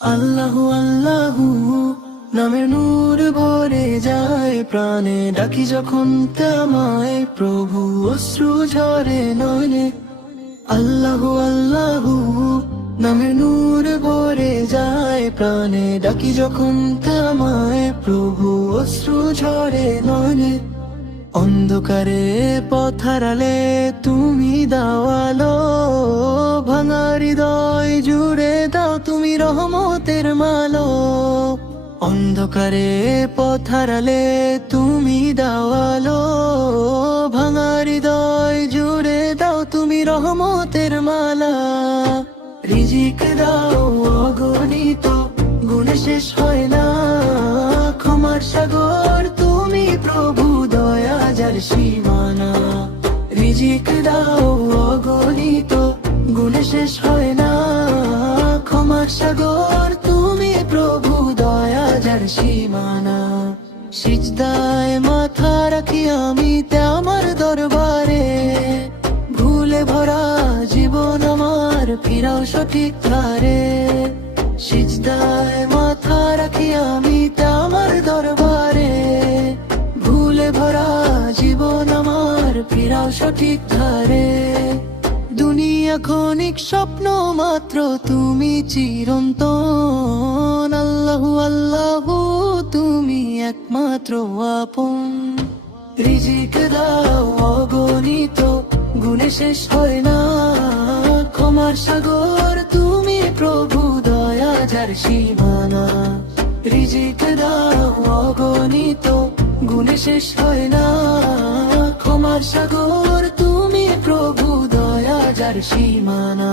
আল্লাহু আল্লাহু নামের নূর ভরে যায় প্রাণে, ডাকি যখন তোমায় প্রভু অশ্রু ঝরে নয়নে। আল্লাহু আল্লাহু নামের নূর ভরে যায় প্রাণে, ডাকি যখন তোমায় প্রভু অশ্রু ঝরে নয়নে। অন্ধকারে পথ হারালে তুমি দাও আলো, ভাঙা হৃদয় জুড়ে দাও তুমি রহমতের মালো। অন্ধকারে পথ হারালে তুমি দাও আলো, ভাঙা হৃদয় জুড়ে দাও তুমি রহমতের মালা। রিজিক দাও অগণিত, গুণে শেষ হয় না, ক্ষমার সাগর তুমি প্রভু, দয়া যার সীমানা। রিজিক দাও অগণিত, গুণে শেষ হয় না, ক্ষমার সাগর তুমি প্রভু, দয়া যার সীমানা। সিজদায় মাথা রাখি আমি তোমার দরবারে, ভুলে ভরা জীবন আমার ফিরাও সঠিক ধারে। সিজদায় মাথা রাখি আমি তোমার দরবারে, ভুলে ভরা জীবন আমার ফিরাও সঠিক ধারে। দুনিয়া ক্ষণিক স্বপ্ন মাত্র, তুমি চিরন্তন। আল্লাহু আল্লাহু তুমি একমাত্র আপন। রিজিক দাও অগণিত, গুণে শেষ হয় না, ক্ষমার সাগর তুমি প্রভু, দয়া যার সীমানা। রিজিক দাও অগণিত, গুণে শেষ হয় না, ক্ষমার সাগর তুমি প্রভু, দয়া যার সীমানা।